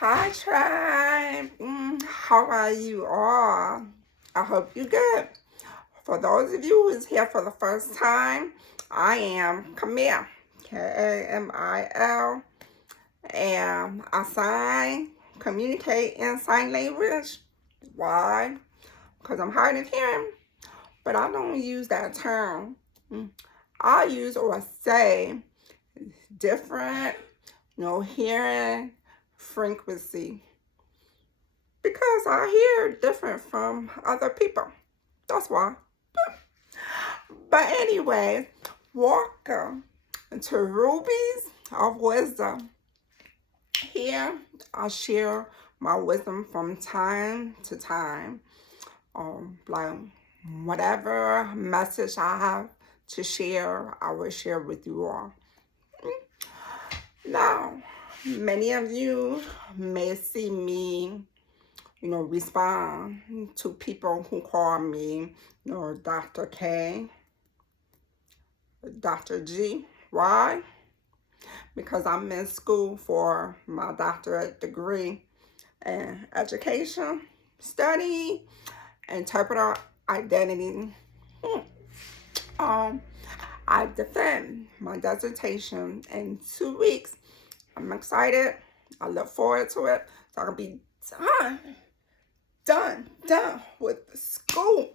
Hi, Tribe. How are you all? I hope you're good. For those of you who's here for the first time, I am Camille, Kamil, and I communicate in sign language. Why? Because I'm hard of hearing, but I don't use that term. I use or say different, hearing frequency because I hear different from other people. That's why. But anyway, welcome to Rubies of Wisdom. Here I share my wisdom from time to time. Like whatever message I have to share, I will share with you all. Now, many of you may see me, respond to people who call me, Dr. K, Dr. G. Why? Because I'm in school for my doctorate degree in education, study, interpreter identity. I defend my dissertation in 2 weeks. I'm excited. I look forward to it. So I can be done with school.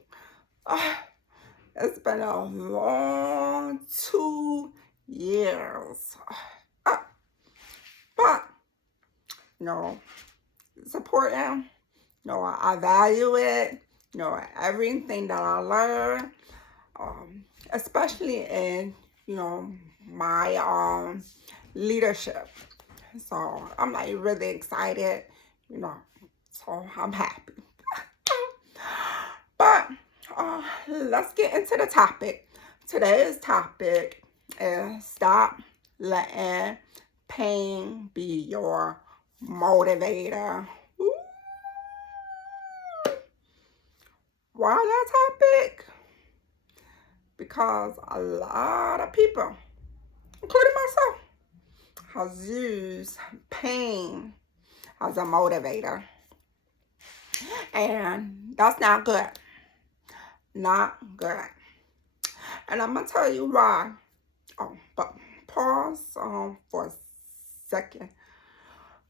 It's been a long 2 years. But, it's important. I value it. Everything that I learn, especially in, my leadership. So I'm like really excited, so I'm happy. But let's get into the topic. Today's topic is stop letting pain be your motivator. Ooh. Why that topic? Because a lot of people, including myself, has used pain as a motivator. And that's not good. Not good. And I'm going to tell you why. But pause for a second.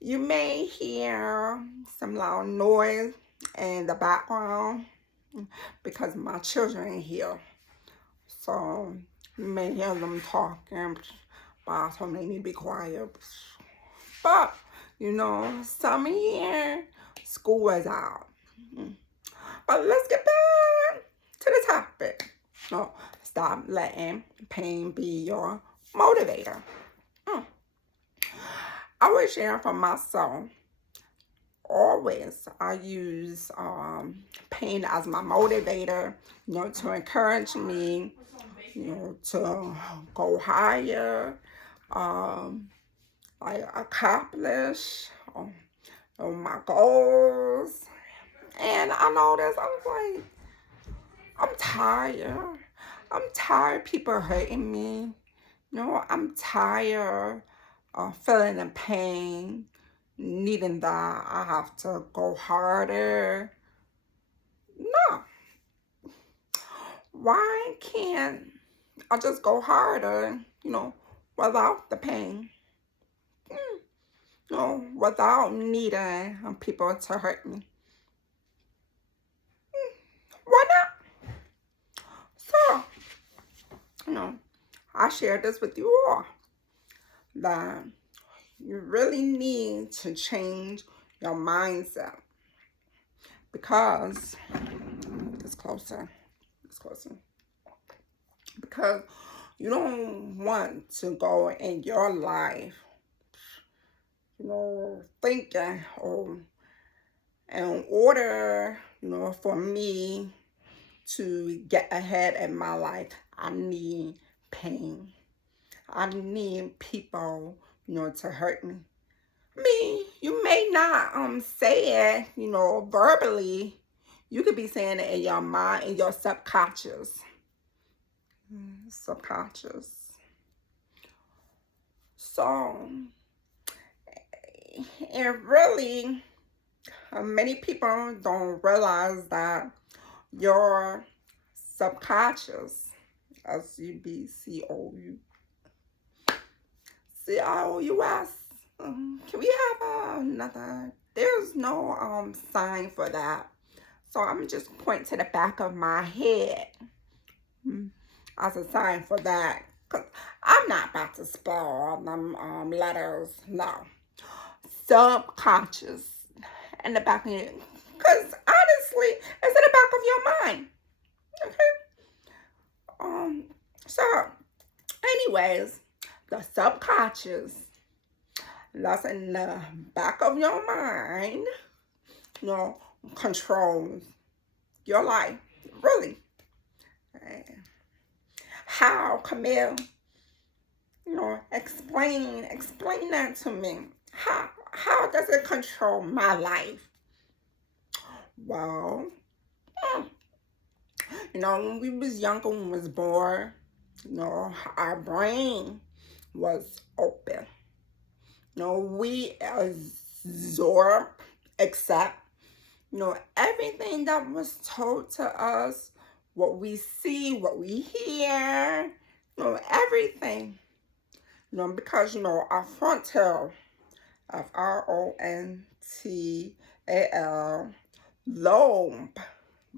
You may hear some loud noise in the background because my children are here. So you may hear them talking, but I told them they need to be quiet. But, some year, school is out. But let's get back to the topic. Stop letting pain be your motivator. I was sharing for myself. Always, I use pain as my motivator, to encourage me, to go higher, accomplish my goals. And I noticed, I was like, I'm tired. I'm tired of people hurting me. I'm tired of feeling the pain, needing that I have to go harder. No. Why can't I just go harder, without the pain? Without needing people to hurt me. Why not? So, I share this with you all, that you really need to change your mindset, because it's closer, because you don't want to go in your life, thinking, in order, for me to get ahead in my life, I need pain. I need people, to hurt me. I mean, you may not say it, verbally. You could be saying it in your mind, in your subconscious. So, And really, many people don't realize that your subconscious, S-U-B-C-O-U-C-O-U-S. Can we have another? There's no sign for that. So I'm just point to the back of my head as a sign for that. Because I'm not about to spell all them letters. No. Subconscious in the back of your, because honestly, it's in the back of your mind. Okay? So, anyways, the subconscious, that's in the back of your mind, controls your life. Really. How, Camille? Explain that to me. How does it control my life? Well, when we was younger, when we was born, our brain was open. We absorb, accept, everything that was told to us, what we see, what we hear, everything. Because, our frontal, Frontal lobe,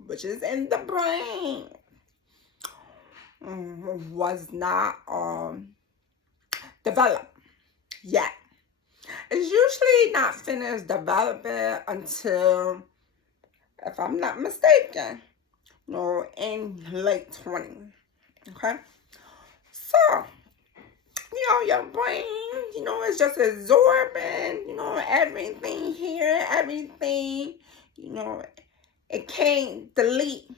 which is in the brain, was not developed yet. It's usually not finished developing until, if I'm not mistaken, in late 20s. Okay? So, your brain, is just absorbing, everything here, everything, it can't delete,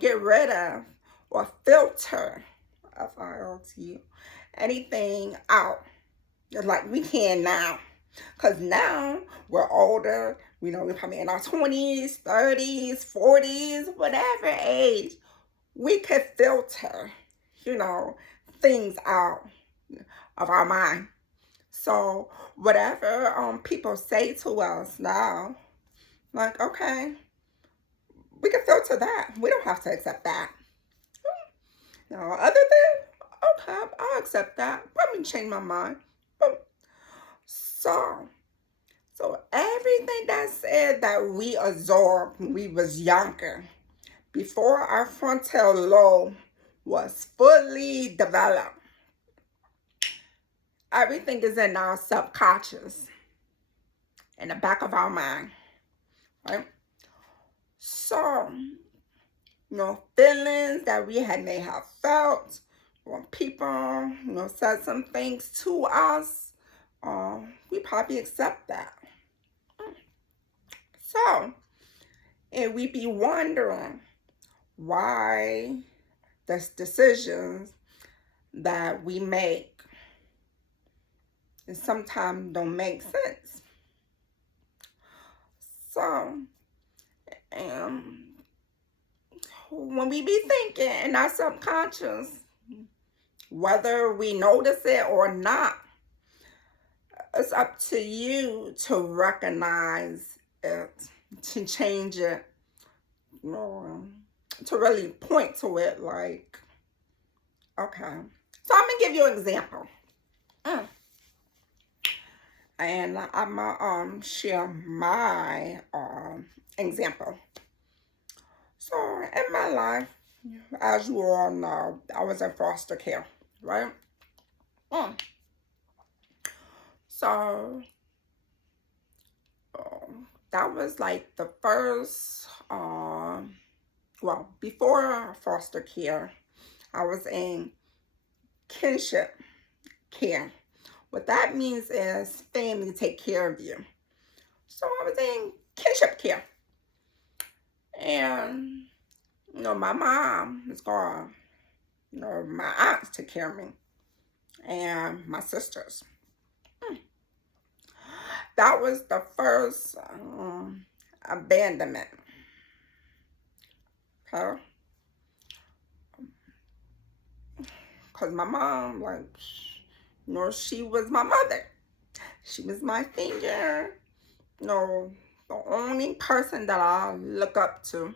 get rid of or filter, F-I-L-T, anything out. Just like we can now. Because now we're older, we're probably in our 20s, 30s, 40s, whatever age. We could filter, things out of our mind. So whatever people say to us now, like, okay, we can filter that. We don't have to accept that. Other than, okay, I'll accept that. Probably change my mind. So everything that said that we absorbed when we was younger, before our frontal lobe was fully developed, everything is in our subconscious, in the back of our mind, right? So, feelings that we may have felt when people, said some things to us, we probably accept that. So, and we be wondering why the decisions that we make sometimes don't make sense. So, when we be thinking in our subconscious, whether we notice it or not, it's up to you to recognize it, to change it, to really point to it like, okay. So I'm going to give you an example. And I'm going to share my example. So in my life, as you all know, I was in foster care, right? So that was like the first, before foster care, I was in kinship care. What that means is family take care of you. So I was in kinship care. And, my mom is gone. My aunts took care of me. And my sisters. That was the first abandonment. Okay? Because my mom, she was my mother. She was my finger. You know, the only person that I look up to.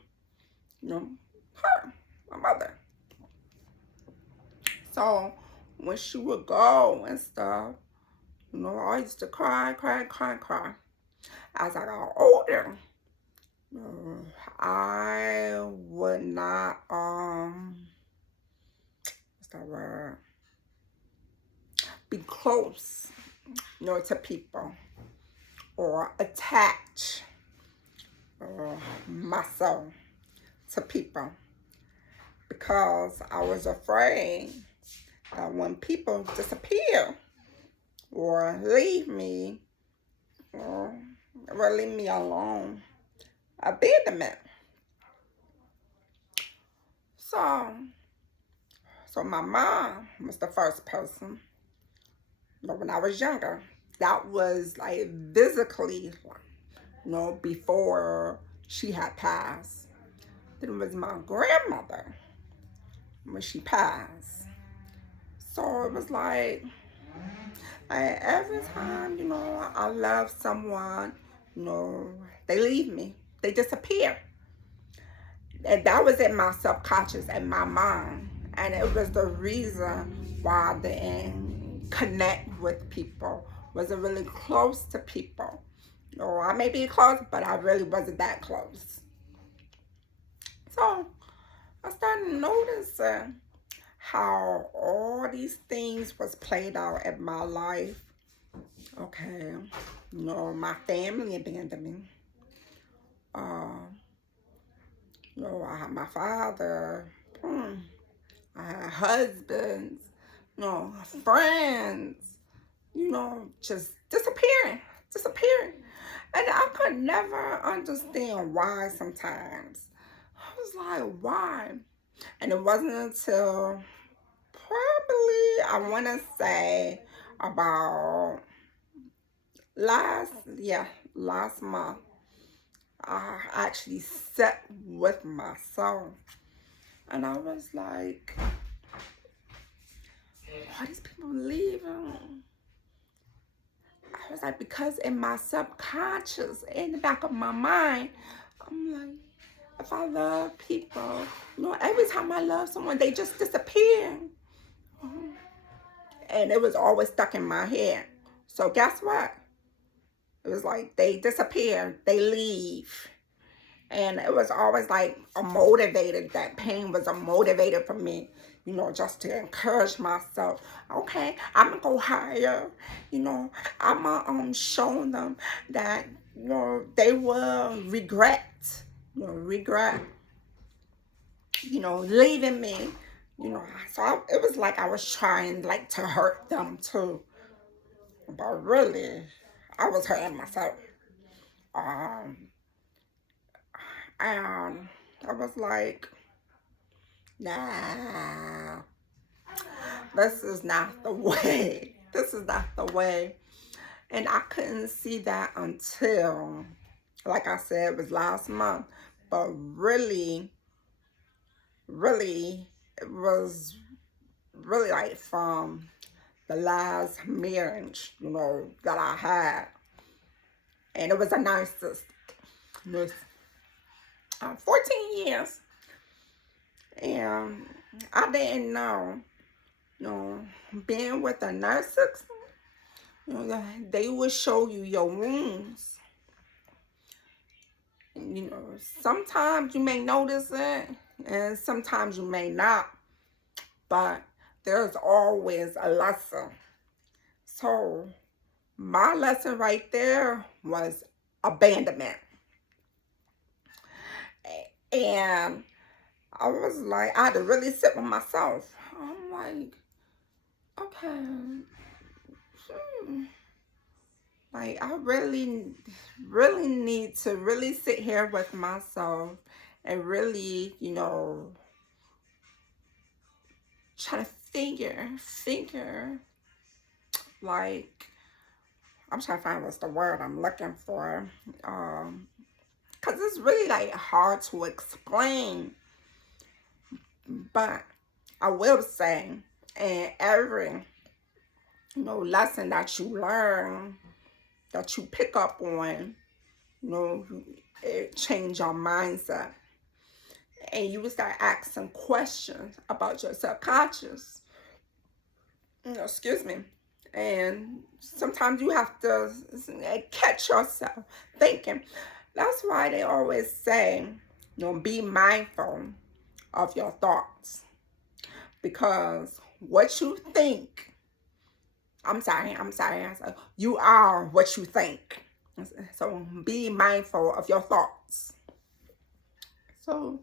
You know, her, my mother. So when she would go and stuff, you know, I used to cry. As I got older, I would not, what's that word? Be close, you know, to people or attach myself to people because I was afraid that when people disappear or leave me or leave me alone, abandonment. So my mom was the first person, you know, when I was younger. That was like physically, you know, before she had passed. Then it was my grandmother when she passed. So it was like every time, you know, I love someone, you know, they leave me. They disappear. And that was in my subconscious and my mind. And it was the reason why I didn't connect with people. Wasn't really close to people. You know, I may be close, but I really wasn't that close. So I started noticing how all these things was played out in my life. Okay, you know, my family abandoned me. You know, I had my father. I had husbands, you know, friends, you know, just disappearing. And I could never understand why sometimes. I was like, why? And it wasn't until probably, I want to say, about last month, I actually sat with myself. And I was like, why are these people leaving? I was like, because in my subconscious, in the back of my mind, I'm like, if I love people, you know, every time I love someone, they just disappear. And it was always stuck in my head. So guess what? It was like they disappear, they leave. And it was always like a motivator. That pain was a motivator for me, you know, just to encourage myself. Okay, I'm gonna go higher. You know, I'm gonna show them that, you know, they will regret, you know, leaving me. You know, so it was like I was trying like to hurt them too, but really, I was hurting myself. And I was like, nah, this is not the way. This is not the way. And I couldn't see that until, like I said, it was last month. But really, it was really like from the last marriage, you know, that I had. And it was a narcissist. 14 years. And I didn't know, you know, being with a narcissist, you know, they will show you your wounds. And, you know, sometimes you may notice it, and sometimes you may not. But there's always a lesson. So my lesson right there was abandonment. And I was like, I had to really sit with myself. I'm like, okay, like I really need to really sit here with myself and really, you know, try to figure, like, I'm trying to find what's the word I'm looking for. Because it's really like hard to explain. But I will say, in every, you know, lesson that you learn, that you pick up on, it change your mindset. And you will start asking questions about your subconscious. Excuse me. And sometimes you have to catch yourself thinking. That's why they always say, be mindful of your thoughts. Because what you think, you are what you think. So be mindful of your thoughts. So,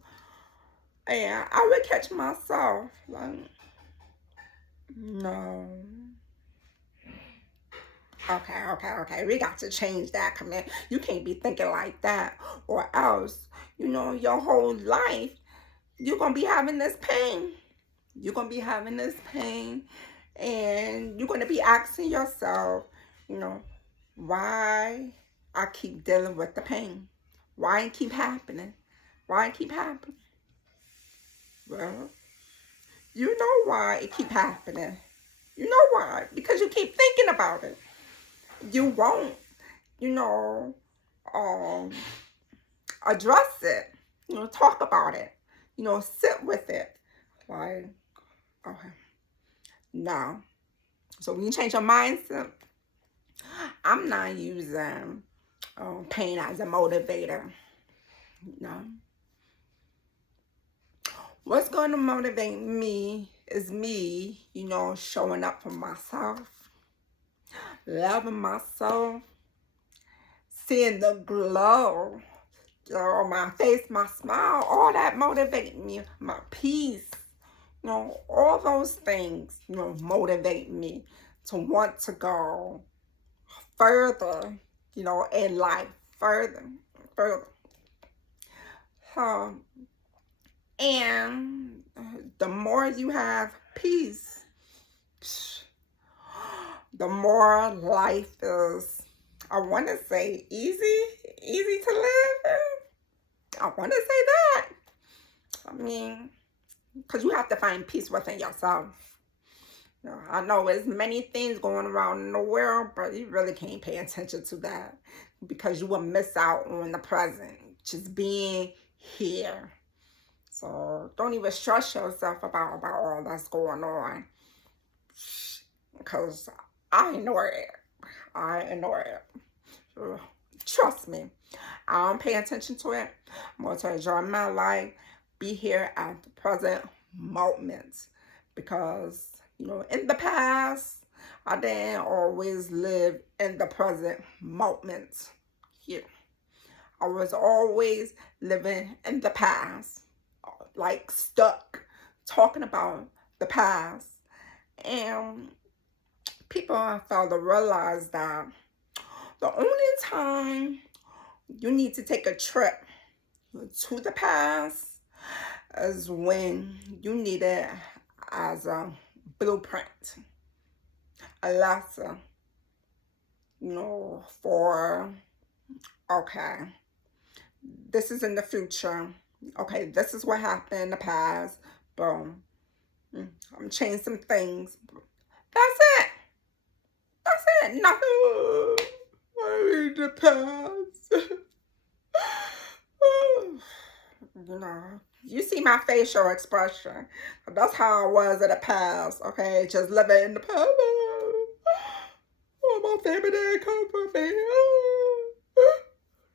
yeah, I would catch myself like, no. Okay. We got to change that. Come in. You can't be thinking like that, or else, your whole life, you're going to be having this pain. You're going to be having this pain, and you're going to be asking yourself, why I keep dealing with the pain? Why it keep happening? Why it keep happening? Well, you know why it keep happening. You know why? Because you keep thinking about it. You won't, address it. Talk about it. Sit with it. Like, okay, no. So when you change your mindset, I'm not using pain as a motivator. No. What's going to motivate me is me, showing up for myself, loving myself, seeing the glow on my face, my smile, all that motivate me, my peace, all those things, motivate me to want to go further, in life, further. And the more you have peace, the more life is, I want to say, easy to live. I want to say that. I mean, because you have to find peace within yourself. I know there's many things going around in the world, but you really can't pay attention to that because you will miss out on the present, just being here. So don't even stress yourself about all that's going on, because I ignore it. So, trust me, I don't pay attention to it. I'm going to enjoy my life, be here at the present moment, because in the past, I didn't always live in the present moment here. I was always living in the past, like stuck, talking about the past. And people fail to realize that the only time you need to take a trip to the past is when you need it as a blueprint, a lesson, for, okay, this is in the future. Okay, this is what happened in the past. Boom. I'm changing some things. That's it. Nothing. I need the past. You see my facial expression. That's how I was in the past. Okay, just living in the past. Oh, my family didn't come for me. They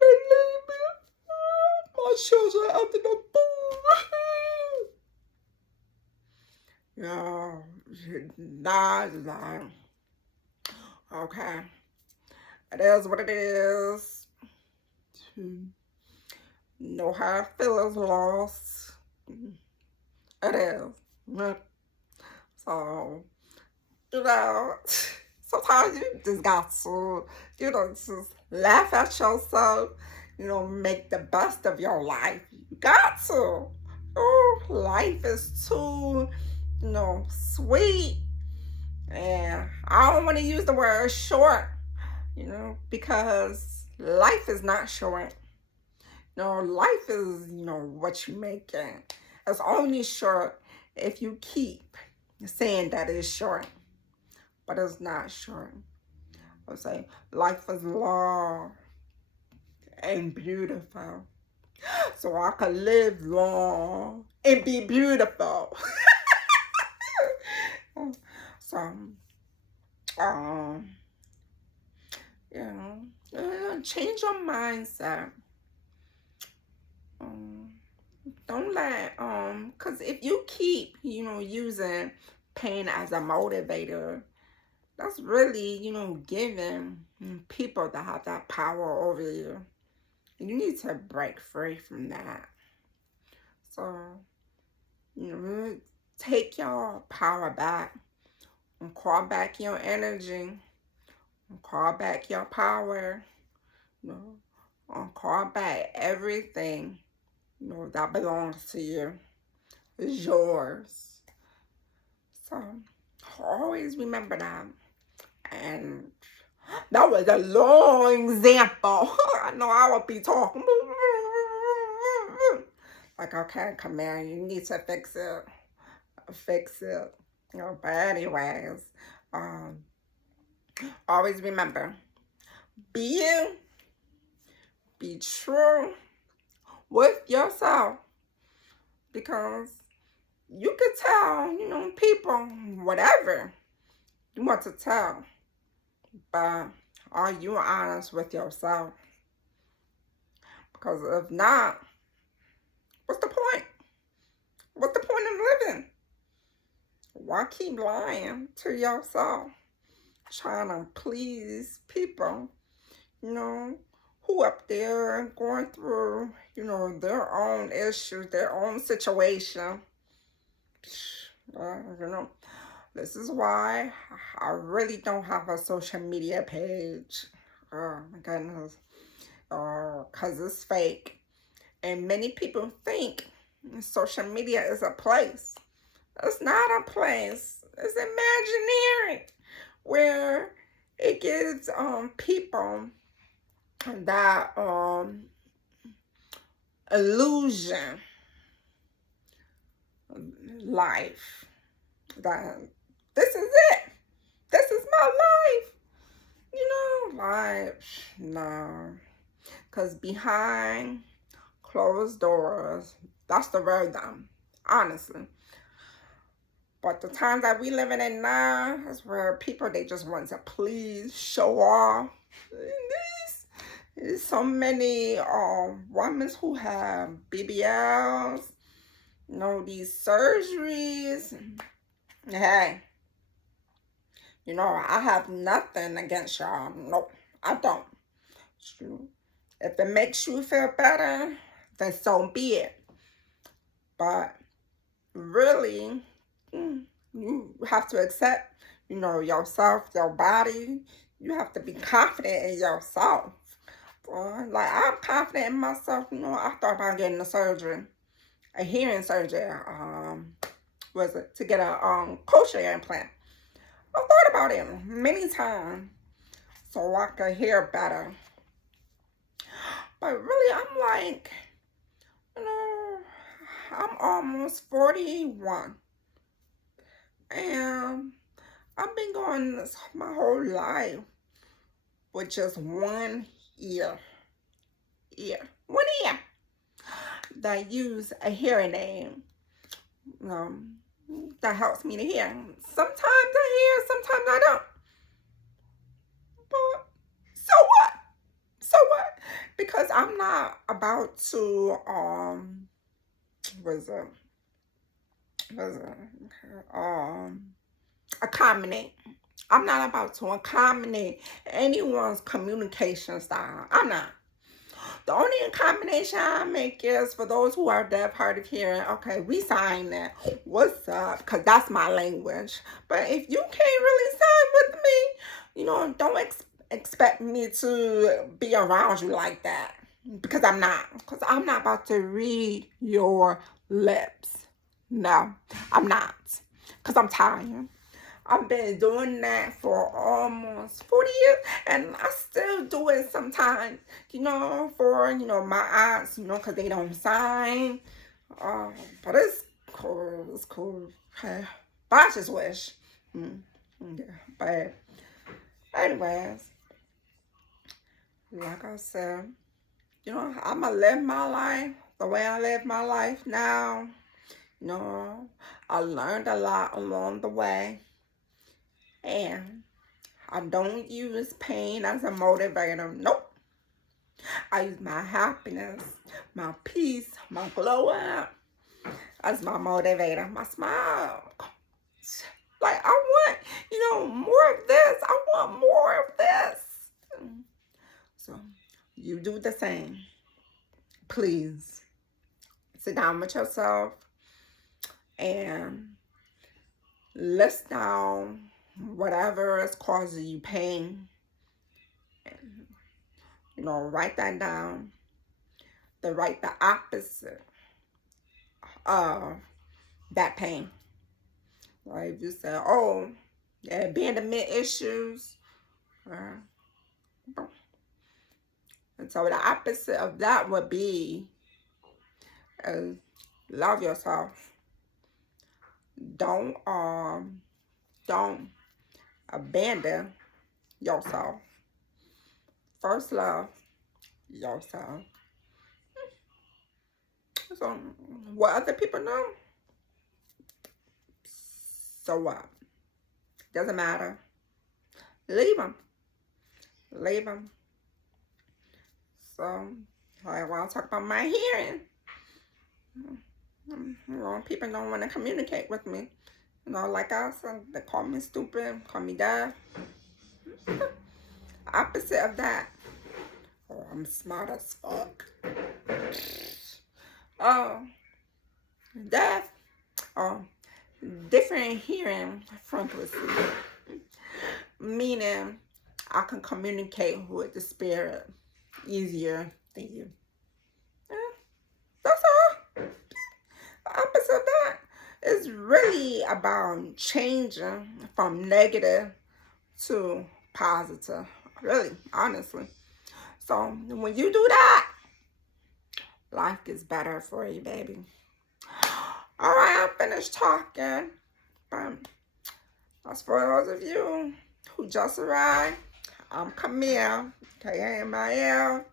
leave me. My children after the boom. Nah. Okay. It is what it is. No hard feelings lost. It is. So, sometimes you just got to, just laugh at yourself, make the best of your life. You got to. Oh, life is too, sweet. And I don't want to use the word short, because life is not short. Life is, what you make it. It's only short if you keep saying that it's short. But it's not short. I'll say, life is long and beautiful. So I could live long and be beautiful. So, um, change your mindset. Don't let, because if you keep, using pain as a motivator, that's really, giving people that have that power over you. You need to break free from that. So, take your power back and call back your energy and call back your power, and call back everything, that belongs to you. It's yours. So, always remember that. And that was a long example. I know I would be talking. Like, okay, come here, you need to fix it. Fix it. But anyways, always remember, be you, be true with yourself. Because you could tell, people whatever you want to tell. But are you honest with yourself? Because if not, what's the point? What's the point of living? Why keep lying to yourself? Trying to please people, who up there going through, their own issues, their own situation. This is why I really don't have a social media page. Oh my goodness. Because it's fake. And many people think social media is a place. It's not a place. It's imaginary. Where it gives people that illusion life. That this is it. This is my life. No. Because behind closed doors, that's the real them, honestly. But the times that we living in now is where people, they just want to please, show off. There's so many women who have BBLs, these surgeries. Hey, I have nothing against y'all. Nope, I don't. If it makes you feel better, then so be it. But really, you have to accept, yourself, your body. You have to be confident in yourself. Like, I'm confident in myself. I thought about getting a hearing surgery. To get a cochlear implant. I thought about it many times so I could hear better. But really, I'm like, I'm almost 41. And I've been going this my whole life with just 1 ear. One ear. That use a hearing aid. That helps me to hear. Sometimes I hear, sometimes I don't. But so what? So what? Because I'm not about to accommodate. I'm not about to accommodate anyone's communication style. I'm not. The only accommodation I make is for those who are deaf, hard of hearing. Okay, we sign that. What's up? Because that's my language. But if you can't really sign with me, don't expect me to be around you like that. Because I'm not. Because I'm not about to read your lips. No, I'm not. Because I'm tired. I've been doing that for almost 40 years, and I still do it sometimes, for, my aunts, because they don't sign. But it's cool. It's cool. But I just wish. Yeah, but anyways, like I said, you know, I'm going to live my life the way I live my life now. You know, I learned a lot along the way. And I don't use pain as a motivator. Nope. I use my happiness, my peace, my glow up as my motivator, my smile. Like, I want, more of this. I want more of this. So, you do the same. Please, sit down with yourself and list down whatever is causing you pain. And, write that down. Then write the opposite of that pain. Like if you say, oh, yeah, abandonment issues. And so the opposite of that would be love yourself. Don't abandon yourself. First love yourself. So what other people know, so what? Doesn't matter. Leave them. Leave them. So, like when I talk about my hearing, people don't want to communicate with me. Like I said, they call me stupid, call me deaf. Opposite of that. Oh, I'm smart as fuck. Deaf. Different hearing frequency. Meaning, I can communicate with the spirit easier than you. That's all. The opposite of that is really about changing from negative to positive. Really, honestly. So when you do that, life gets better for you, baby. All right, I'm finished talking. As for those of you who just arrived, I'm Camille, K-A-M-I-L,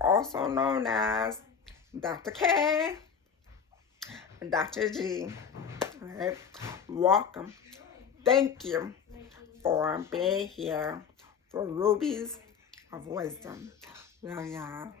also known as Dr. K and Dr. G. All right, welcome. Thank you for being here for Rubies of Wisdom. Love y'all.